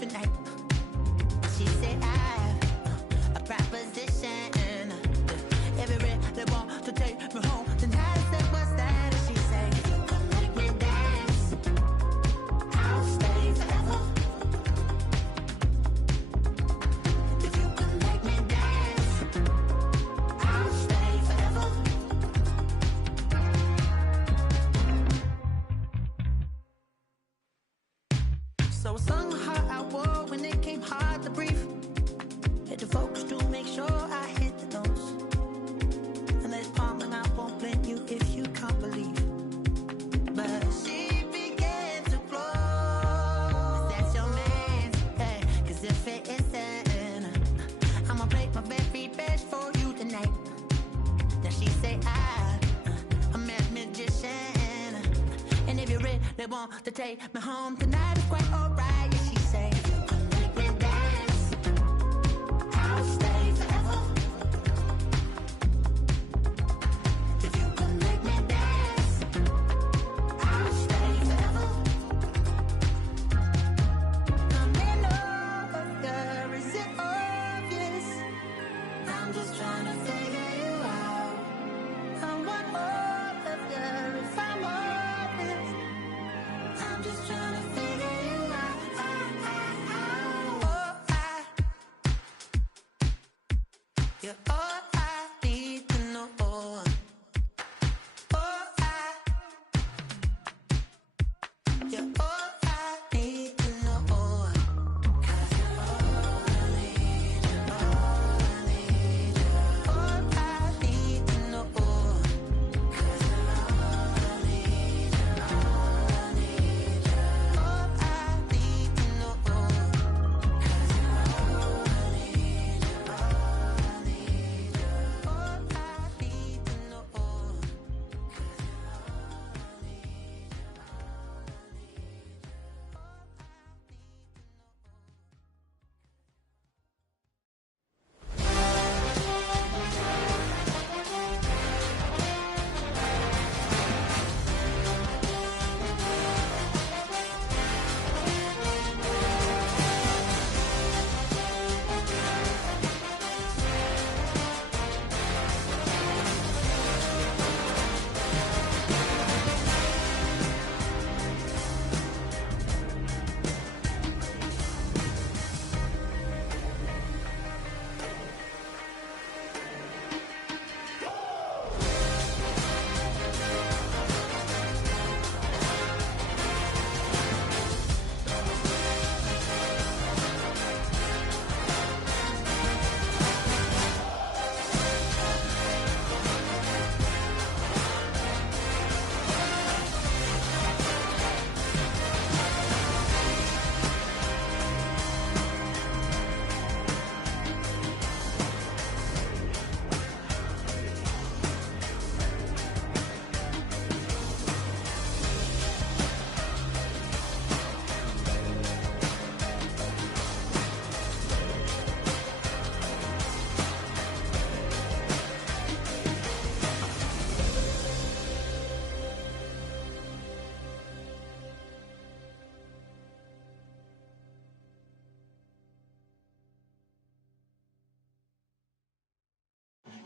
tonight. She said I have a proposition. Every they want to take me home tonight. I said, what's that? And she said, if you can make me dance, I'll stay forever. If you can make me dance, I'll stay forever. So I sung how I wore when it came hard to breathe. Had to focus to make sure I hit the notes. And there's palm and I won't blame you if you can't believe. But she began to flow. That's your man, hey, cause if it isn't, I'ma break my very best for you tonight. Then she say I'm a magician. And if you're ready, they want to take me home tonight, it's quite alright. Yeah, she say, if you can make me dance, I'll stay forever. If you can make me dance, I'll stay forever. I'm in love, girl, is it obvious? I'm just trying to figure you out. I want all of you if I'm honest. I'm just trying to figure you out. You're all I need to know. You're all I need to know. 'Cause you're all I need, you're all I need, you're all I need to know. 'Cause you're all I need, you're all I need, you're all I need to know. 'Cause you're all I need, you're all I need, you're all I need to know. 'Cause you're all I need, you're all I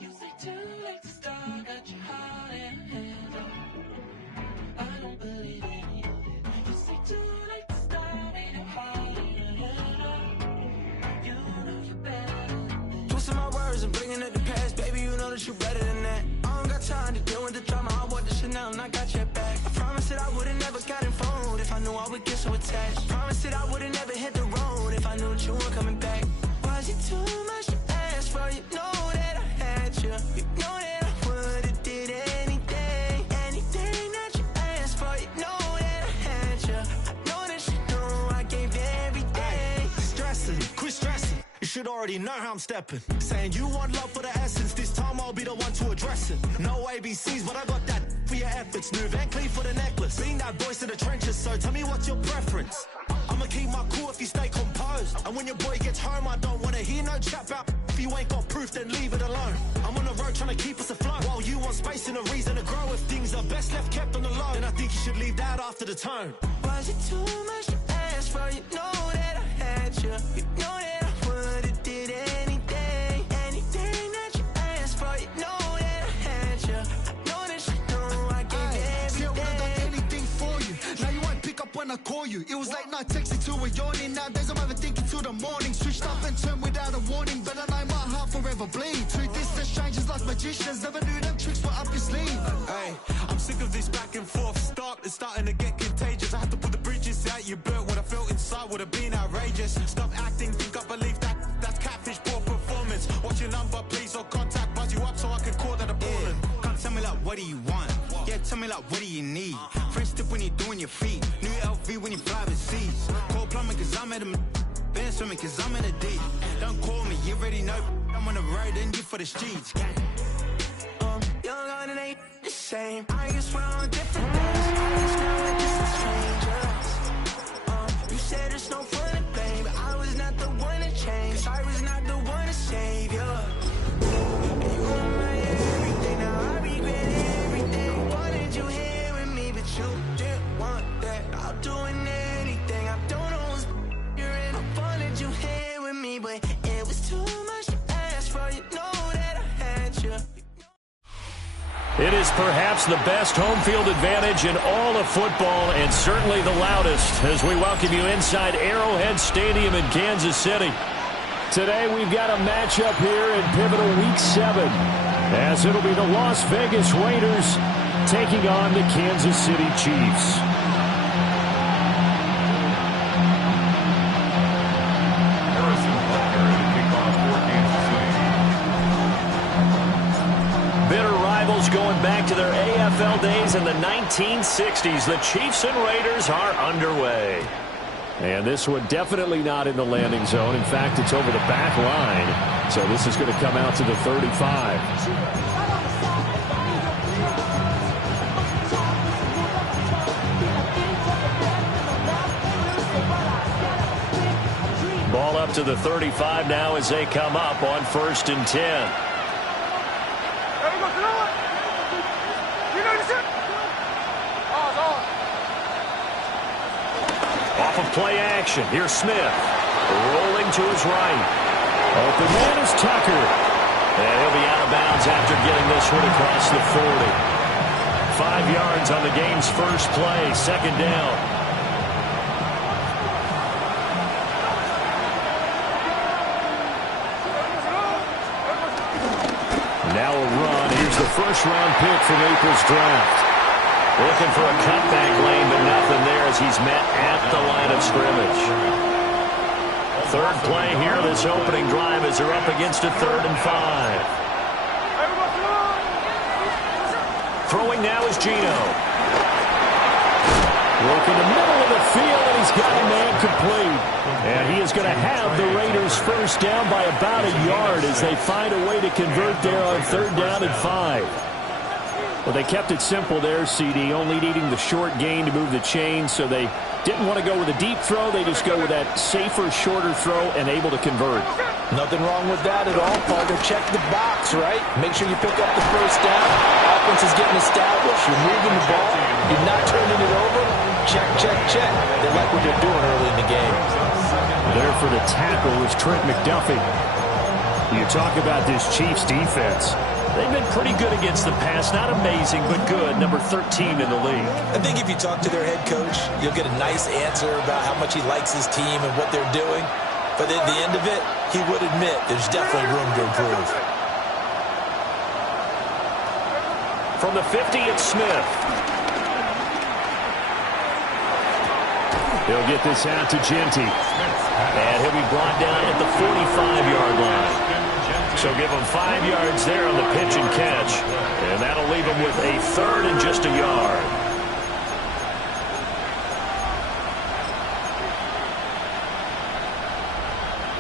You say too late to start, got your heart in hand. I don't believe any of it. You say too late to start, ain't your heart in hand. You know you're better than that. Twisting my words and bringing it to pass, baby, you know that you're better than that. I don't got time to deal with the drama, I bought the Chanel and I got your back. I promise that I would've never gotten phoned if I knew I would get so attached. I promise that I would've never hit the road if I knew that you weren't coming back. Was it too much to ask for? You know that I had you. You know that I would've did anything, anything that you asked for. You know that I had you. I know that you know I gave everything. Stressing, quit stressing. You should already know how I'm stepping. Saying you want love for the essence, this time I'll be the one to address it. No ABCs, but I got that for your efforts. New Van Cleef for the necklace. Being that voice in the trenches, so tell me what's your preference. I'ma keep my cool if you stay composed. And when your boy gets home, I don't wanna hear no chat about. If you ain't got proof, then leave it alone. I'm on the road trying to keep us afloat. While you want space and a reason to grow. If things are best left kept on the low, then I think you should leave that after the tone. Was it too much to ask for? You know that I had You know that I would've did anything, anything that you asked for. You know that I had you. I know that you know I gave you everything. See, I would've done anything for you. Now you won't pick up when I call you. It was late night texting to a yawning. Nowadays I'm overthinking till the morning. Switched up and turned without a warning, but I know my heart forever bleed. Two distant strangers like magicians. Never knew them tricks were up your sleeve. Hey, I'm sick of this back and forth. It's starting to get contagious. I had to put the bridges out you built. What I felt inside would have been outrageous. Stop acting, think I believe that's catfish, poor performance. What's your number, please, or contact, buzz you up so I can call that a ballin'. Can't tell me like, what do you want? Yeah, tell me like, what do you need? Fresh tip when you're doing your feet. New LV when you fly overseas. Call plumbing cause I'm at a been swimming cause I'm in a deep. Don't call me, you already know I'm on the road and you for the streets. Young on it ain't the same. I guess we're on different days. I guess now we're just strangers. You said there's no fun in blame, but I was not the one to change. 'Cause I was not the one to save you. And you were my everything. Now I regret everything. Wanted you here with me, but you didn't want that. I'm doing anything. I don't know who's you're in. I wanted you here with me, but it was too much to ask for. You know that I had you. It is perhaps the best home field advantage in all of football, and certainly the loudest, as we welcome you inside Arrowhead Stadium in Kansas City. Today we've got a matchup here in pivotal Week 7, as it'll be the Las Vegas Raiders taking on the Kansas City Chiefs. Going back to their AFL days in the 1960s, the Chiefs and Raiders are underway. And this one definitely not in the landing zone. In fact, it's over the back line. So this is going to come out to the 35. Ball up to the 35 now as they come up on 1st and 10. Off of play action. Here's Smith. Rolling to his right. Open man is Tucker. And he'll be out of bounds after getting this one across the 40. 5 yards on the game's first play. 2nd down. Now a run. Here's the first-round pick from April's draft. Looking for a cutback lane, but nothing there as he's met at the line of scrimmage. 3rd play here, this opening drive as they're up against a 3rd and 5. Throwing now is Geno. Working the middle of the field, and he's got a man complete. And he is going to have the Raiders first down by about a yard as they find a way to convert there on 3rd down and 5. Well, they kept it simple there, CD, only needing the short gain to move the chain, so they didn't want to go with a deep throw. They just go with that safer, shorter throw and able to convert. Nothing wrong with that at all, partner. Check the box, right? Make sure you pick up the first down. Offense is getting established. You're moving the ball. You're not turning it over. Check, check, check. They like what they're doing early in the game. There for the tackle was Trent McDuffie. You talk about this Chiefs defense. They've been pretty good against the pass. Not amazing, but good. Number 13 in the league. I think if you talk to their head coach, you'll get a nice answer about how much he likes his team and what they're doing. But at the end of it, he would admit there's definitely room to improve. From the 50, it's Smith. He'll get this out to Genty. And he'll be brought down at the 45-yard line. So give him 5 yards there on the pitch and catch. And that'll leave him with a 3rd and just a yard.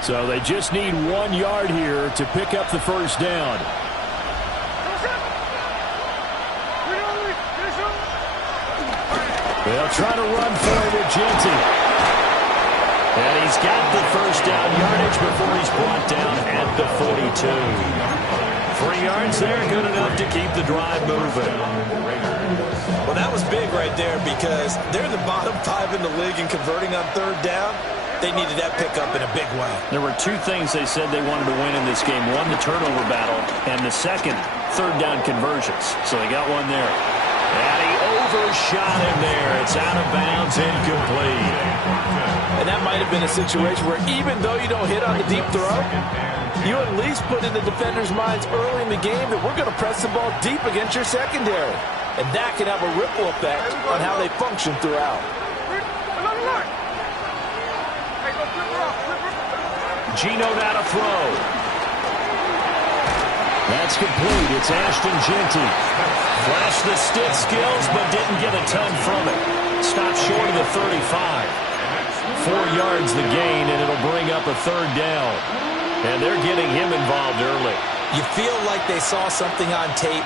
So they just need 1 yard here to pick up the first down. They'll try to run for it with Genty. And he's got the first down yardage before he's brought down at the 42. 3 yards there, good enough to keep the drive moving. Well, that was big right there because they're the bottom 5 in the league in converting on 3rd down. They needed that pickup in a big way. There were two things they said they wanted to win in this game. One, the turnover battle, and the second, third down conversions. So they got one there. And he overshot him there. It's out of bounds, incomplete. And that might have been a situation where even though you don't hit on the deep throw, you at least put in the defenders' minds early in the game that we're going to press the ball deep against your secondary. And that can have a ripple effect on how they function throughout. Geno now to throw. That's complete. It's Ashton Jeanty. Flashed the stick skills, but didn't get a ton from it. Stopped short of the 35. 4 yards the gain, and it'll bring up a third down. And they're getting him involved early. You feel like they saw something on tape,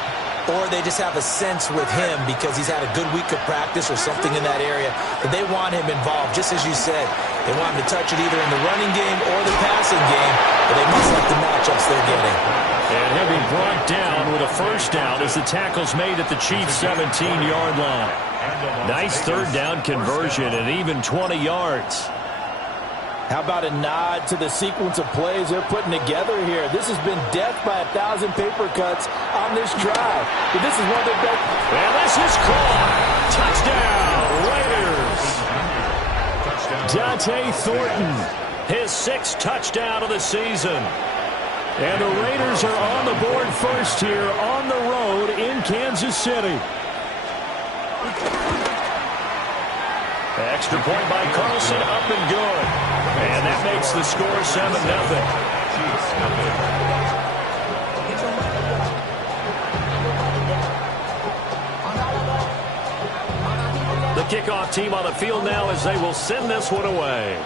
or they just have a sense with him because he's had a good week of practice or something in that area that they want him involved. Just as you said, they want him to touch it either in the running game or the passing game, but they must like the matchups they're getting. And he'll be brought down with a first down as the tackle's made at the Chiefs' 17-yard line. Nice third down conversion and even 20 yards. How about a nod to the sequence of plays they're putting together here? This has been death by 1,000 paper cuts on this drive. But this is one of their best. And this is caught. Touchdown, Raiders. Dante Thornton, his 6th touchdown of the season. And the Raiders are on the board first here on the road in Kansas City. Extra point by Carlson, up and good. And that makes the score 7-0. The kickoff team on the field now as they will send this one away.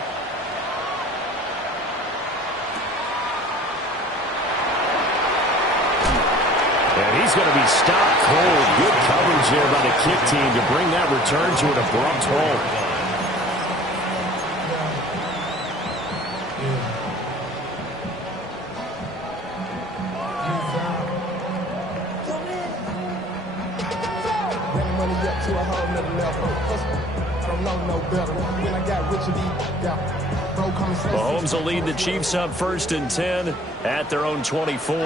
And he's going to be stopped cold. Good coverage there by the kick team to bring that return to an abrupt halt. Mahomes will lead the Chiefs up 1st and 10 at their own 24.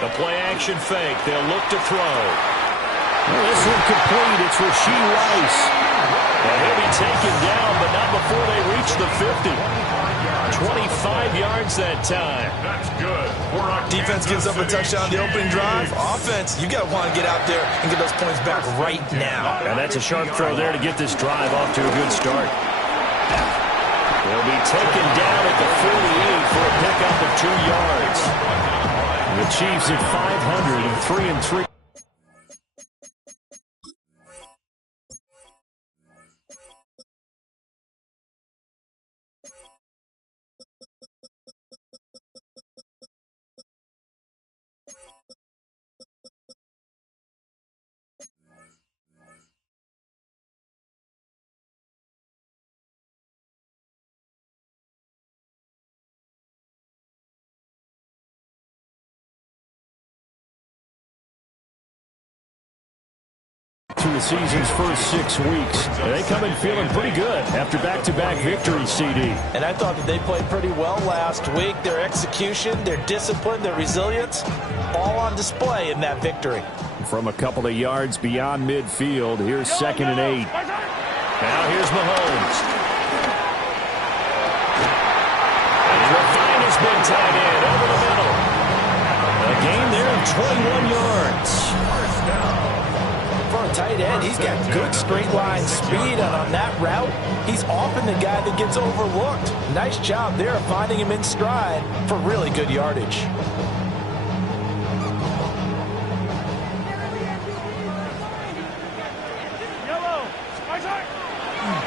The play-action fake. They'll look to throw. Well, this one complete. It's Rashee Rice. And he'll be taken down, but not before they reach the 50. 25 yards that time. That's good. Defense gives up a touchdown on the opening drive. Offense, you got to want to get out there and get those points back right now. And that's a sharp throw there to get this drive off to a good start. They'll be taken down at the 48 for a pickup of 2 yards. The Chiefs at 500 and 3-3. Through the season's first 6 weeks. They come in feeling pretty good after back-to-back victories, CD. And I thought that they played pretty well last week. Their execution, their discipline, their resilience, all on display in that victory. From a couple of yards beyond midfield, here's 2nd and 8. Now here's Mahomes. And Rafine has been tied in over the middle. A gain there of 21 yards. For a tight end, he's got good straight line speed, and on that route, he's often the guy that gets overlooked. Nice job there of finding him in stride for really good yardage.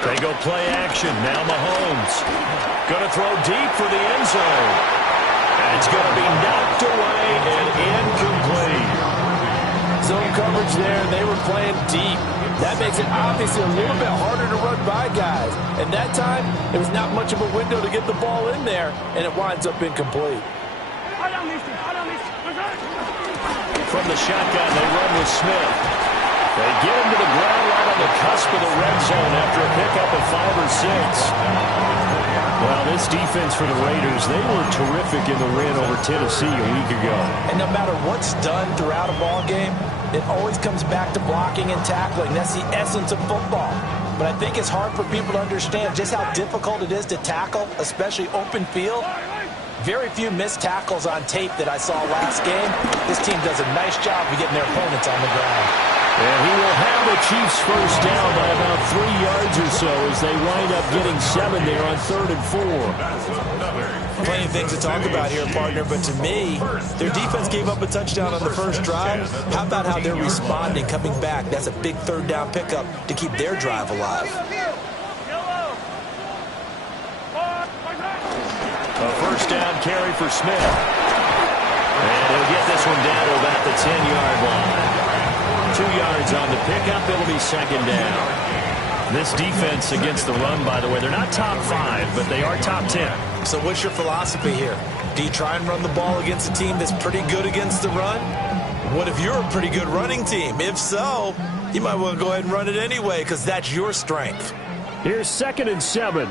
They go play action. Now Mahomes. Going to throw deep for the end zone. And it's going to be knocked away and incomplete. Zone coverage there, and they were playing deep. That makes it obviously a little bit harder to run by guys. And that time, there was not much of a window to get the ball in there, and it winds up incomplete. From the shotgun, they run with Smith. They get him to the ground right on the cusp of the red zone after a pickup of 5 or 6. Well, this defense for the Raiders, they were terrific in the win over Tennessee a week ago. And no matter what's done throughout a ball game, it always comes back to blocking and tackling. That's the essence of football. But I think it's hard for people to understand just how difficult it is to tackle, especially open field. Very few missed tackles on tape that I saw last game. This team does a nice job of getting their opponents on the ground. And he will have the Chiefs first down by about 3 yards or so as they wind up getting 7 there on 3rd and 4. Plenty of things to talk about here, partner, but to me, their defense gave up a touchdown on the first drive. How about how they're responding, coming back? That's a big 3rd down pickup to keep their drive alive. A first down carry for Smith. And he'll get this one down to about the 10-yard line. 2 yards on the pickup. It'll be 2nd down. This defense against the run, by the way, they're not top 5, but they are top 10. So what's your philosophy here? Do you try and run the ball against a team that's pretty good against the run? What if you're a pretty good running team? If so, you might want to go ahead and run it anyway because that's your strength. Here's 2nd and 7.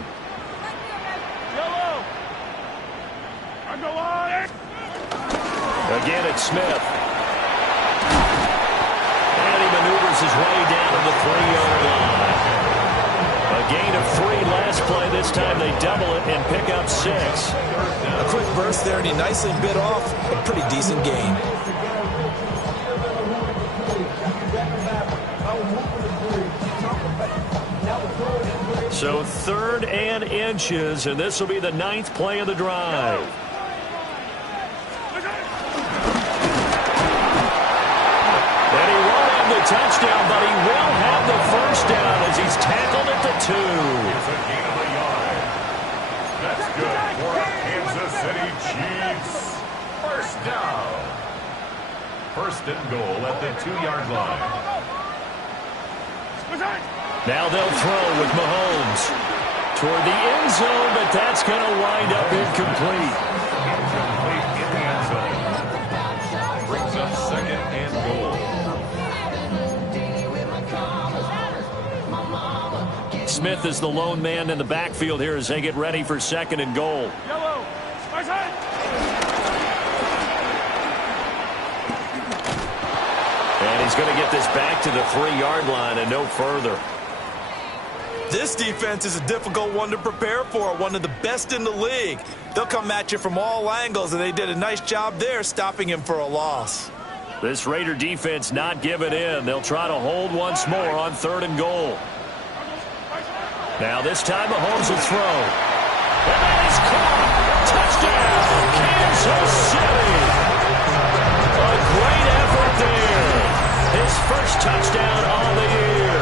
Again, it's Smith. And he maneuvers his way down to the 3-yard line. A gain of 3 last play. This time they double it and pick up 6. A quick burst there, and he nicely bit off a pretty decent gain. So 3rd and inches, and this will be the 9th play of the drive. And he won't have the touchdown, but he will have the first down as he's tackled at the 2. It's a gain of a yard. That's good for our Kansas City Chiefs. First down. 1st and goal at the 2-yard line. Now they'll throw with Mahomes toward the end zone, but that's going to wind up incomplete. Incomplete in the end zone. Brings up 2nd and goal. Smith is the lone man in the backfield here as they get ready for 2nd and goal. And he's going to get this back to the 3-yard line and no further. This defense is a difficult one to prepare for, one of the best in the league. They'll come at you from all angles, and they did a nice job there stopping him for a loss. This Raider defense not giving in. They'll try to hold once more on 3rd and goal. Now this time Mahomes will throw. And that is caught. Touchdown, Kansas City. A great effort there. His first touchdown on the year.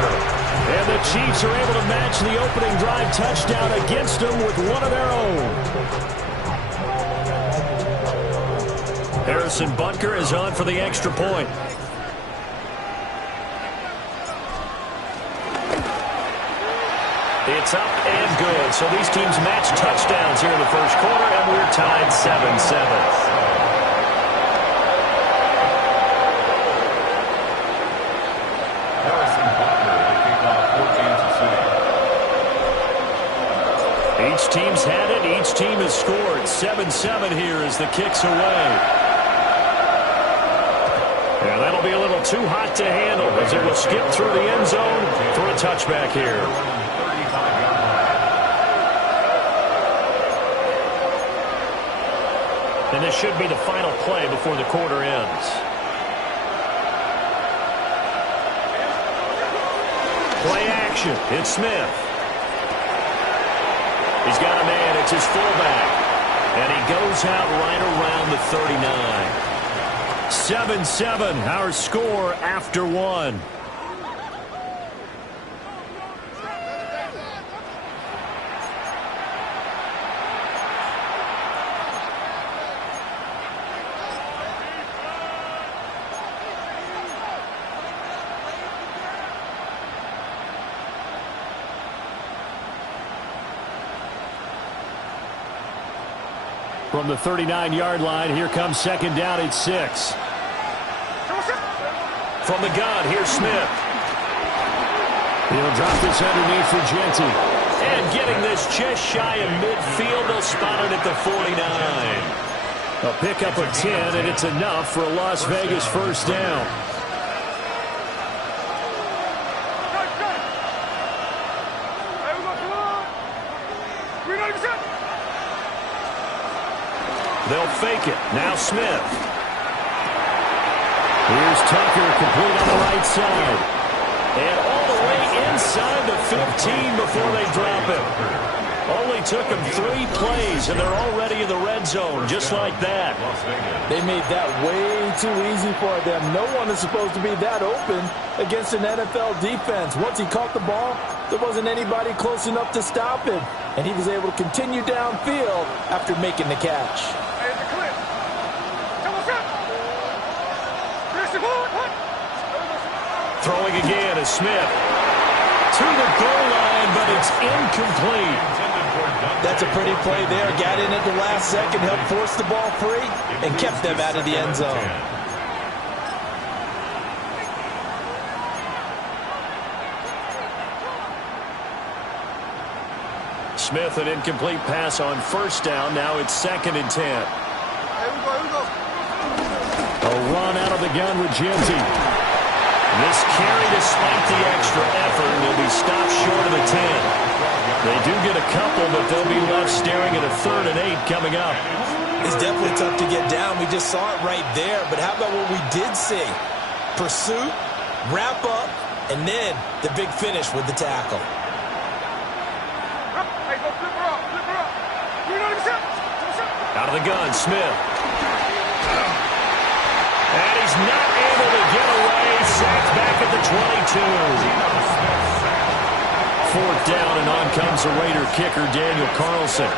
And the Chiefs are able to match the opening drive touchdown against them with one of their own. Harrison Butker is on for the extra point. It's up and good. So these teams match touchdowns here in the first quarter, and we're tied 7-7. Each team's had it. Each team has scored. 7-7 here as the kick's away. Yeah, that'll be a little too hot to handle as it will skip through the end zone for a touchback here. And this should be the final play before the quarter ends. Play action. It's Smith. He's got a man. It's his fullback. And he goes out right around the 39. 7-7, our score after one. From the 39-yard line, here comes second down at 6. From the gun, here's Smith. He'll drop this underneath for Genty. And getting this just shy of midfield, they'll spot it at the 49. A pickup of 10, and it's enough for a Las Vegas first down. They'll fake it. Now Smith. Here's Tucker, complete on the right side. And all the way inside the 15 before they drop it. Only took them 3 plays, and they're already in the red zone, just like that. They made that way too easy for them. No one is supposed to be that open against an NFL defense. Once he caught the ball, there wasn't anybody close enough to stop him. And he was able to continue downfield after making the catch. Throwing again is Smith. To the goal line, but it's incomplete. That's a pretty play there. Got in at the last second, helped force the ball free, and kept them out of the end zone. Smith, an incomplete pass on first down. Now it's 2nd and 10. A run out of the gun with Genty. This carry despite the extra effort, and he'll be stopped short of the 10. They do get a couple, but they'll be left staring at a 3rd and 8 coming up. It's definitely tough to get down. We just saw it right there. But how about what we did see? Pursuit, wrap up, and then the big finish with the tackle. Out of the gun, Smith. And he's not able to get away. Sacked back at the 22. 4th down, and on comes the Raider kicker, Daniel Carlson.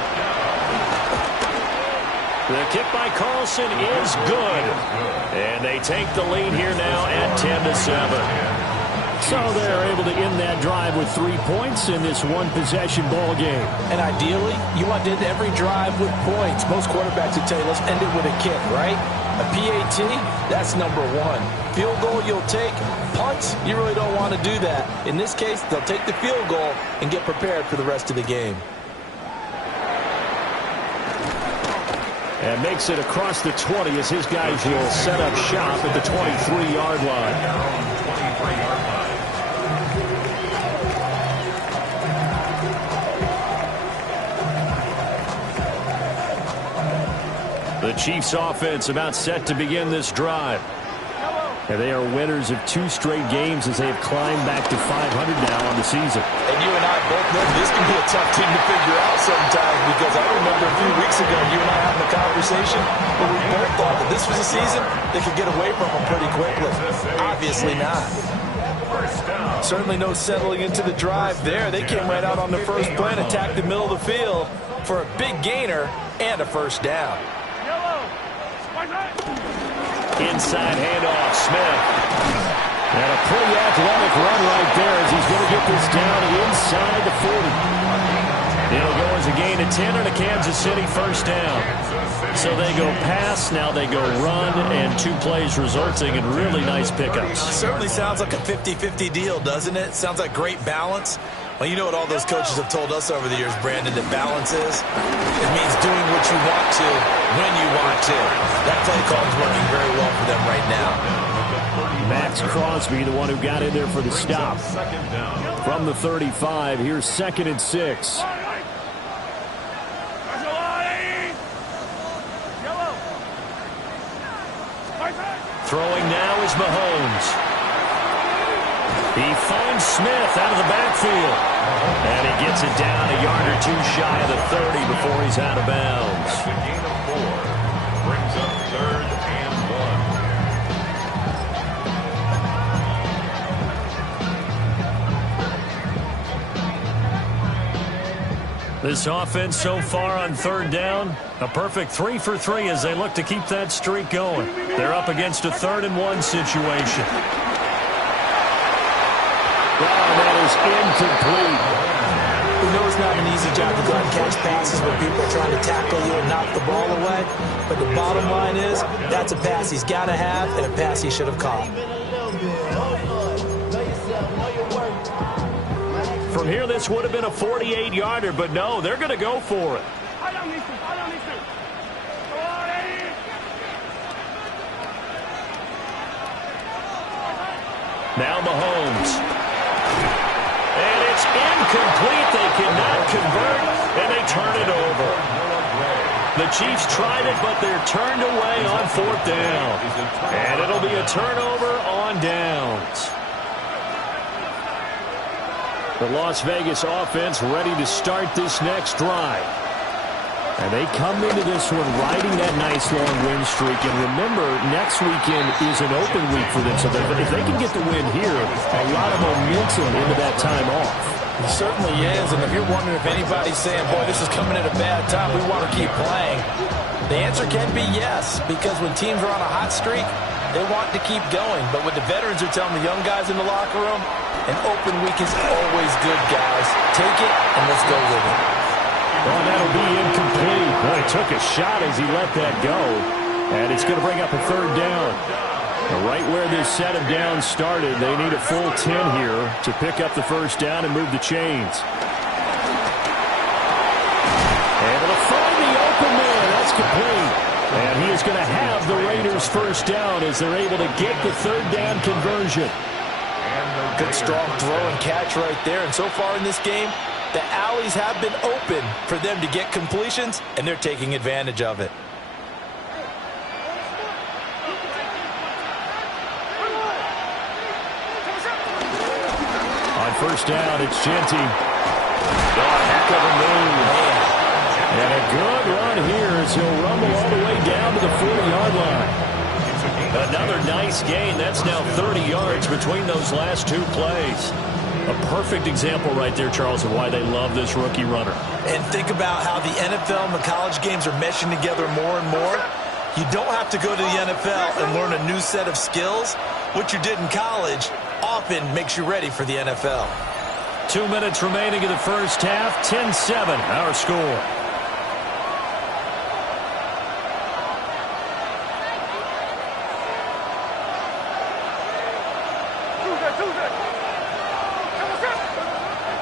The kick by Carlson is good. And they take the lead here now at 10-7. So they're able to end that drive with 3 points in this one-possession ball game. And ideally, you want to end every drive with points. Most quarterbacks would tell you, let's end it with a kick, right? A PAT, that's number 1. Field goal you'll take. Punts, you really don't want to do that. In this case, they'll take the field goal and get prepared for the rest of the game. And makes it across the 20 as his guys will set up shop at the 23-yard line. The Chiefs offense about set to begin this drive. And they are winners of 2 straight games as they have climbed back to 500 now on the season. And you and I both know this can be a tough team to figure out sometimes, because I remember a few weeks ago you and I having a conversation where we both thought that this was a season they could get away from them pretty quickly. Obviously not. Certainly no settling into the drive there. They came right out on the first play and attacked the middle of the field for a big gainer and a first down. Inside handoff, Smith. And a pretty athletic run right there as he's going to get this down inside the 40. It'll go as a gain of 10 and a Kansas City first down. So they go pass, now they go run, and 2 plays resulting in really nice pickups. Certainly sounds like a 50-50 deal, doesn't it? Sounds like great balance. Well, you know what all those coaches have told us over the years, Brandon, that balance is? It means doing what you want to when you want to. That play call is working very well for them right now. Max Crosby, the one who got in there for the stop. From the 35, here's 2nd and 6. Throwing now is Mahomes. He finds Smith out of the backfield. And he gets it down a yard or 2 shy of the 30 before he's out of bounds. The gain of 4 brings up 3rd and 1. This offense so far on 3rd down, a perfect 3 for 3 as they look to keep that streak going. They're up against a 3rd and 1 situation. And that is incomplete. We know it's not an easy job to go and catch passes when people are trying to tackle you and knock the ball away. But the bottom line is, that's a pass he's got to have and a pass he should have caught. from here, this would have been a 48-yarder, but no, they're going to go for it. Now Mahomes. And it's incomplete. They cannot convert, and they turn it over. The Chiefs tried it, but they're turned away on 4th down. And it'll be a turnover on downs. The Las Vegas offense ready to start this next drive. And they come into this one riding that nice long win streak. And remember, next weekend is an open week for them. So if they can get the win here, a lot of momentum into that time off. It certainly is. And if you're wondering if anybody's saying, boy, this is coming at a bad time, we want to keep playing, the answer can be yes. Because when teams are on a hot streak, they want to keep going. But what the veterans are telling the young guys in the locker room, an open week is always good, guys. Take it and let's go with it. Well, that'll be incomplete. Well, he took a shot as he let that go. And it's going to bring up a 3rd down. Right where this set of downs started, they need a full 10 here to pick up the 1st down and move the chains. Able to find the open man. That's complete. And he is going to have the Raiders' 1st down as they're able to get the 3rd down conversion. Good strong throw and catch right there. And so far in this game, the alleys have been open for them to get completions, and they're taking advantage of it. On 1st down, it's Genty. Oh, heck of a move. And a good run here as he'll rumble all the way down to the 40-yard line. Another nice gain. That's now 30 yards between those last 2 plays. A perfect example right there, Charles, of why they love this rookie runner. And think about how the NFL and the college games are meshing together more and more. You don't have to go to the NFL and learn a new set of skills. What you did in college often makes you ready for the NFL. 2 minutes remaining in the 1st half. 10-7, our score.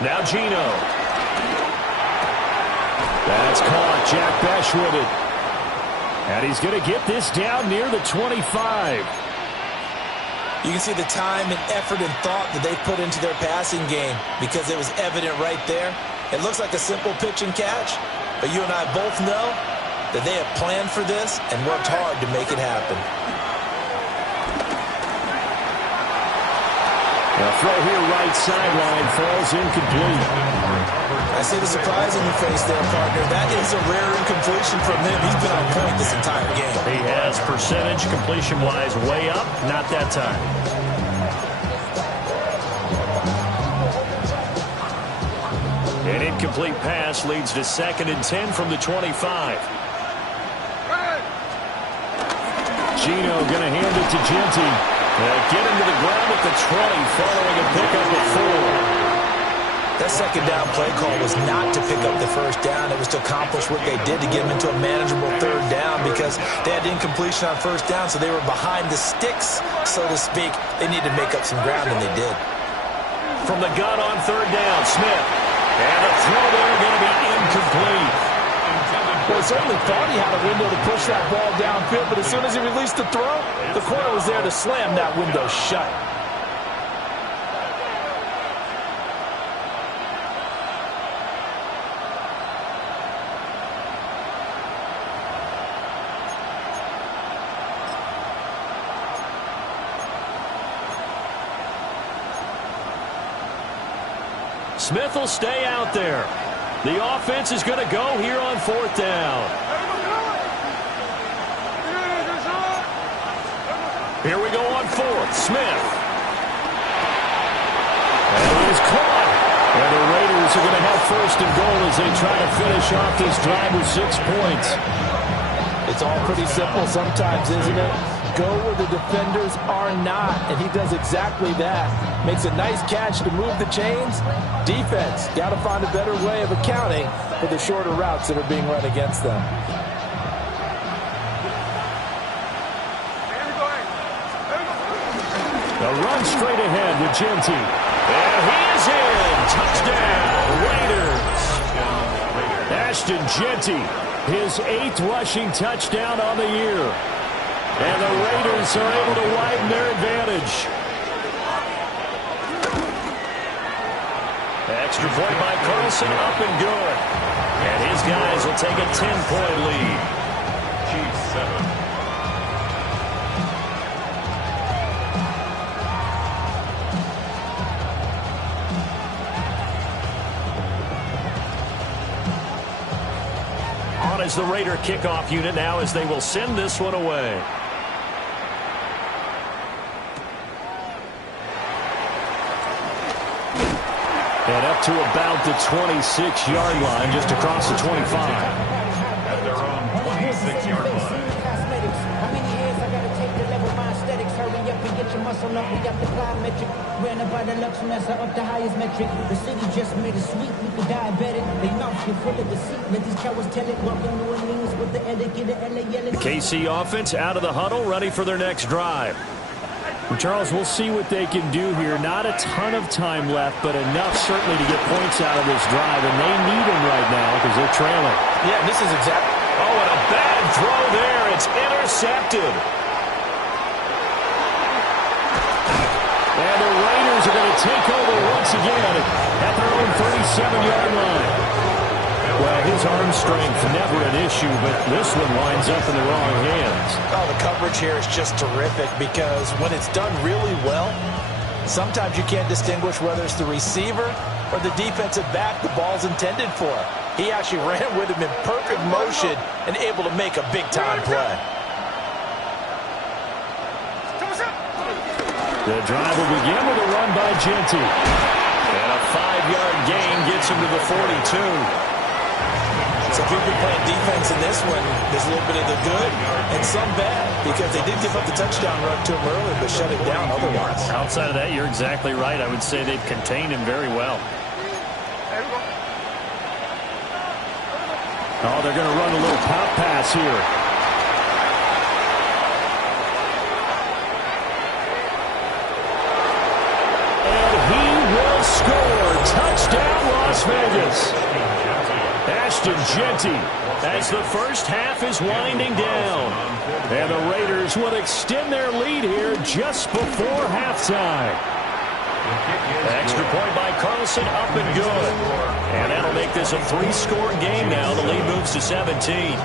Now Geno. That's caught. Jack Bech with it. And he's going to get this down near the 25. You can see the time and effort and thought that they put into their passing game because it was evident right there. It looks like a simple pitch and catch, but you and I both know that they have planned for this and worked hard to make it happen. A throw here right sideline falls incomplete. I see the surprise in your face there, partner. That is a rare incompletion from him. He's been on point this entire game. He has percentage completion-wise way up. Not that time. An incomplete pass leads to 2nd and 10 from the 25. Geno going to hand it to Genty. Get him to the ground at the 20, following a pickup of 4. That 2nd down play call was not to pick up the 1st down. It was to accomplish what they did to get them into a manageable 3rd down because they had incompletion on 1st down, so they were behind the sticks, so to speak. They needed to make up some ground, and they did. From the gun on 3rd down, Smith. And the throw there going to be incomplete. Well, he certainly thought he had a window to push that ball downfield, but as soon as he released the throw, the corner was there to slam that window shut. Smith will stay out there. The offense is going to go here on 4th down. Here we go on 4th. Smith. And it is caught. And the Raiders are going to have 1st and goal as they try to finish off this drive with 6 points. It's all pretty simple sometimes, isn't it? Go where the defenders are not, and he does exactly that. Makes a nice catch to move the chains. Defense, got to find a better way of accounting for the shorter routes that are being run against them. A run straight ahead with Genty. And he is in. Touchdown, Raiders. Ashton Jeanty, his 8th rushing touchdown on the year. And the Raiders are able to widen their advantage. Extra point by Carlson, up and good. And his guys will take a 10-point lead. Chiefs 7. On is the Raider kickoff unit now as they will send this one away. And up to about the 26-yard line, just across the 25. At their own 26-yard line. How many years I gotta take to level my aesthetics? Hurry up and get your muscle up. We got the plyometric. Ran up by the Lux Messer up the highest metric. The city just made it sweet. We could diabetic. They mouth you full of deceit. Let these cowards tell it. Welcome to Orleans with the etiquette of LA yelling. KC offense out of the huddle, ready for their next drive. Charles, we'll see what they can do here. Not a ton of time left, but enough certainly to get points out of this drive, and they need them right now because they're trailing. Yeah, this is exactly. Oh, and a bad throw there. It's intercepted. And the Raiders are going to take over once again at their own 37-yard line. Well, his arm strength never an issue, but this one winds up in the wrong hands. Oh, the coverage here is just terrific because when it's done really well, sometimes you can't distinguish whether it's the receiver or the defensive back the ball's intended for. He actually ran with him in perfect motion and able to make a big-time play. The drive will begin with a run by Jeanty. And a 5-yard gain gets him to the 42. So if you've been playing defense in this one, there's a little bit of the good and some bad because they did give up the touchdown run to him earlier but shut it down otherwise. Outside of that, you're exactly right. I would say they've contained him very well. Oh, they're going to run a little pop pass here. And he will score. Touchdown, Las Vegas. Ashton Jeanty as the first half is winding down. And the Raiders will extend their lead here just before halftime. Extra point by Carlson, up and good. And that'll make this a 3-score game now. The lead moves to 17.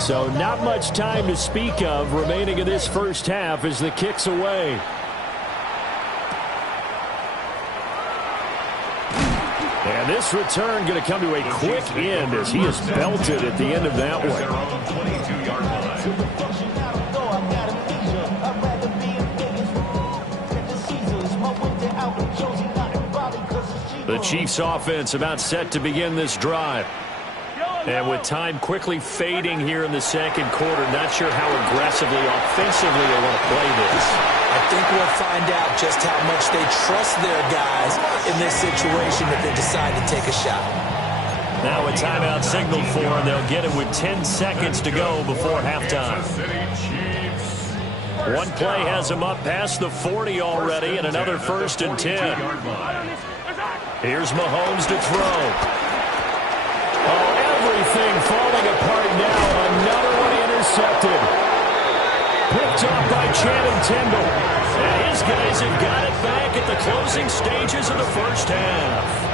So not much time to speak of remaining in this first half as the kick's away. And this return going to come to a quick end as he is belted at the end of that one. The Chiefs offense about set to begin this drive. And with time quickly fading here in the second quarter, not sure how aggressively, offensively they want to play this. I think we'll find out just how much they trust their guys in this situation if they decide to take a shot. Now a timeout signaled for, and they'll get it with 10 seconds to go before halftime. One play has them up past the 40 already, and another 1st and 10. Here's Mahomes to throw. Everything falling apart now. Another one intercepted. Picked off by Channing Tindall. And his guys have got it back at the closing stages of the first half.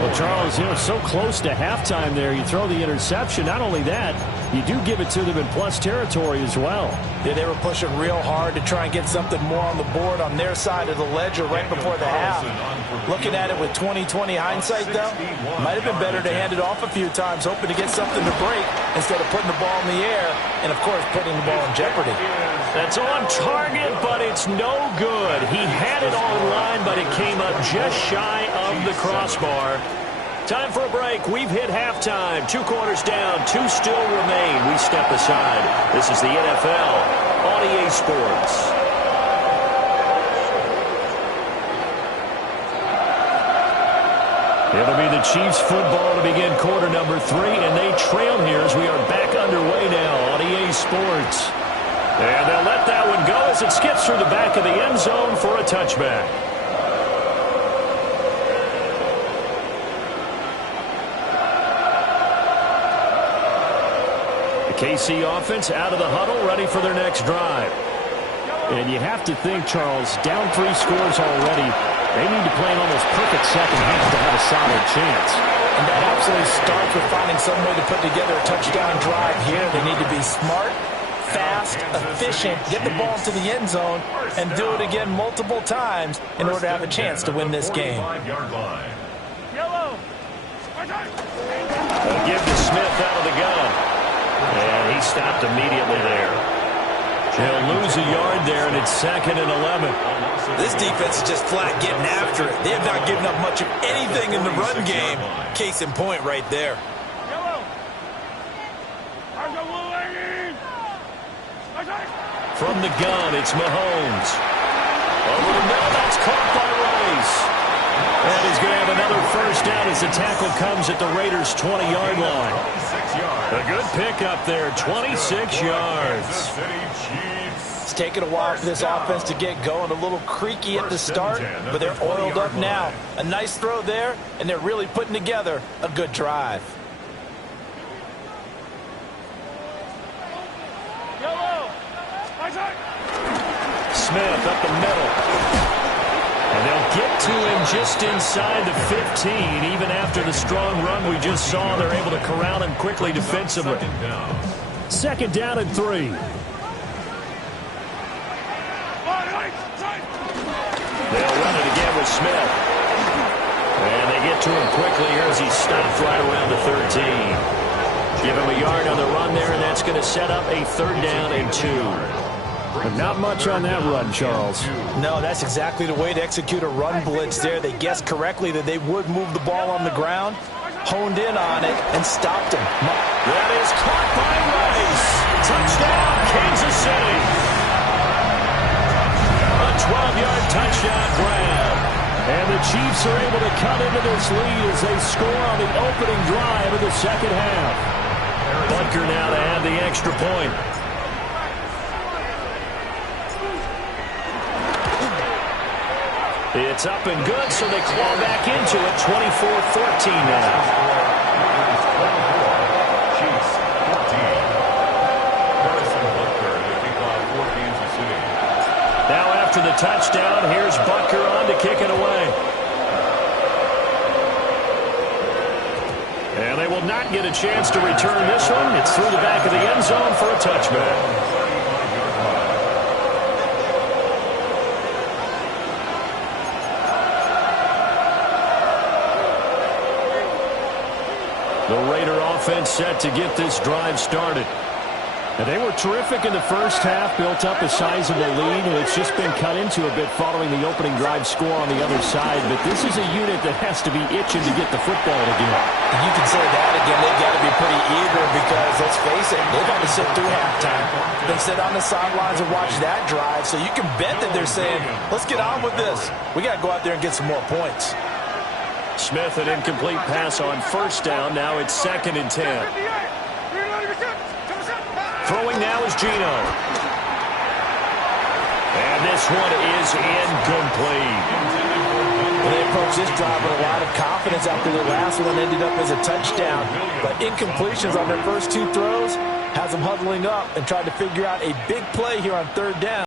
Well, Charles, so close to halftime there. You throw the interception. Not only that, you do give it to them in plus territory as well. Yeah, they were pushing real hard to try and get something more on the board on their side of the ledger right before the half. Looking at it with 20/20 hindsight, though, might have been better to hand it off a few times, hoping to get something to break instead of putting the ball in the air and, of course, putting the ball in jeopardy. That's on target, but it's no good. He had it on line, but it came up just shy of the crossbar. Time for a break. We've hit halftime. 2 quarters down. 2 still remain. We step aside. This is the NFL on EA Sports. It'll be the Chiefs football to begin quarter number 3, and they trail here as we are back underway now on EA Sports. And they'll let that one go as it skips through the back of the end zone for a touchback. KC offense out of the huddle, ready for their next drive. And you have to think, Charles, down 3 scores already. They need to play an almost perfect second half to have a solid chance. And that absolutely starts with finding some way to put together a touchdown drive here. They need to be smart, fast, efficient, get the ball to the end zone, and do it again multiple times in order to have a chance to win this game. They'll give to Smith out of the gun. And he stopped immediately there. They'll lose a yard there, and it's 2nd and 11. This defense is just flat getting after it. They have not given up much of anything in the run game. Case in point right there. From the gun, it's Mahomes. Over the middle, that's caught by Rice. And he's going to have another first down as the tackle comes at the Raiders' 20-yard line. A good pickup there, 26 yards. It's taken a while for this offense to get going. A little creaky at the start, but they're oiled up now. A nice throw there, and they're really putting together a good drive. Smith up the middle. And they'll get to him just inside the 15. Even after the strong run we just saw, they're able to corral him quickly defensively. 2nd down and 3. They'll run it again with Smith. And they get to him quickly here as he stopped right around the 13. Give him a yard on the run there, and that's going to set up a 3rd down and 2. But not much on that run, Charles. No, that's exactly the way to execute a run blitz there. They guessed correctly that they would move the ball on the ground, honed in on it, and stopped him. That is caught by Rice. Touchdown, Kansas City. A 12-yard touchdown grab. And the Chiefs are able to cut into this lead as they score on the opening drive of the second half. Butker now to add the extra point. It's up and good, so they claw back into it, 24-14 now. Chiefs 14. Harrison Butker to kick off for Kansas City. Now after the touchdown, here's Butker on to kick it away. And they will not get a chance to return this one. It's through the back of the end zone for a touchback. The Raider offense set to get this drive started. And they were terrific in the first half, built up a sizable lead, and it's just been cut into a bit following the opening drive score on the other side. But this is a unit that has to be itching to get the football again. You can say that again. They've got to be pretty eager because, let's face it, they've had to sit through halftime. They sit on the sidelines and watch that drive. So you can bet that they're saying, let's get on with this. We got to go out there and get some more points. Smith, an incomplete pass on first down. Now it's 2nd and 10. Throwing now is Geno. And this one is incomplete. Well, they approached this drive with a lot of confidence after their last one ended up as a touchdown. But incompletions on their first 2 throws has them huddling up and trying to figure out a big play here on 3rd down.